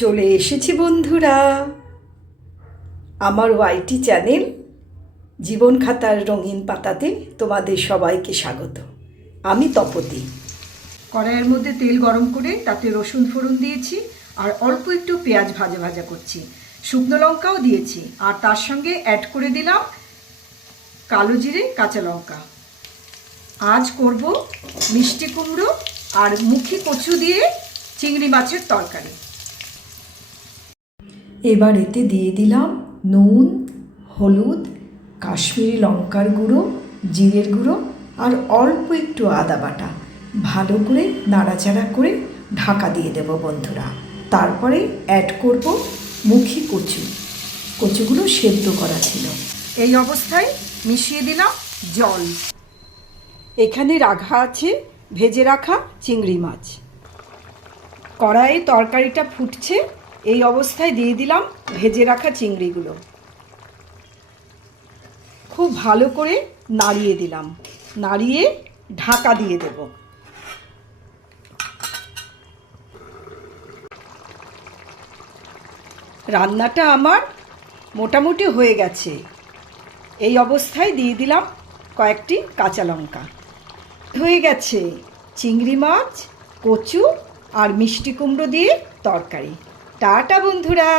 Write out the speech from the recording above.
চলে এসেছি বন্ধুরা, আমার ওয়াইটি চ্যানেল জীবন খাতার রঙিন পাতাতে তোমাদের সবাইকে স্বাগত। আমি তপতি। কড়াইয়ের মধ্যে তেল গরম করে তাতে রসুন ফোড়ন দিয়েছি আর অল্প একটু পেঁয়াজ ভাজা ভাজা করছি, শুকনো লঙ্কাও দিয়েছি আর তার সঙ্গে অ্যাড করে দিলাম কালো জিরে, কাঁচা লঙ্কা। আজ করব মিষ্টি কুমড়ো আর মুখী কচু দিয়ে চিংড়ি মাছের তরকারি। এবার এতে দিয়ে দিলাম নুন, হলুদ, কাশ্মীরি লঙ্কার গুঁড়ো, জিরের গুঁড়ো আর অল্প একটু আদা বাটা। ভালো করে নাড়াচাড়া করে ঢাকা দিয়ে দেব বন্ধুরা। তারপরে অ্যাড করব মুখী কচু। কচুগুলো সেদ্ধ করা ছিল। এই অবস্থায় মিশিয়ে দিলাম জল। এখানে রাখা আছে ভেজে রাখা চিংড়ি মাছ। কড়াইয়ে তরকারিটা ফুটছে, এই অবস্থায় দিয়ে দিলাম ভেজে রাখা চিংড়িগুলো। খুব ভালো করে নাড়িয়ে দিলাম, নাড়িয়ে ঢাকা দিয়ে দেব। রান্নাটা আমার মোটামুটি হয়ে গেছে। এই অবস্থায় দিয়ে দিলাম কয়েকটি কাঁচা লঙ্কা। হয়ে গেছে চিংড়ি মাছ, কচু আর মিষ্টি কুমড়ো দিয়ে তরকারি। টাটা বন্ধুরা।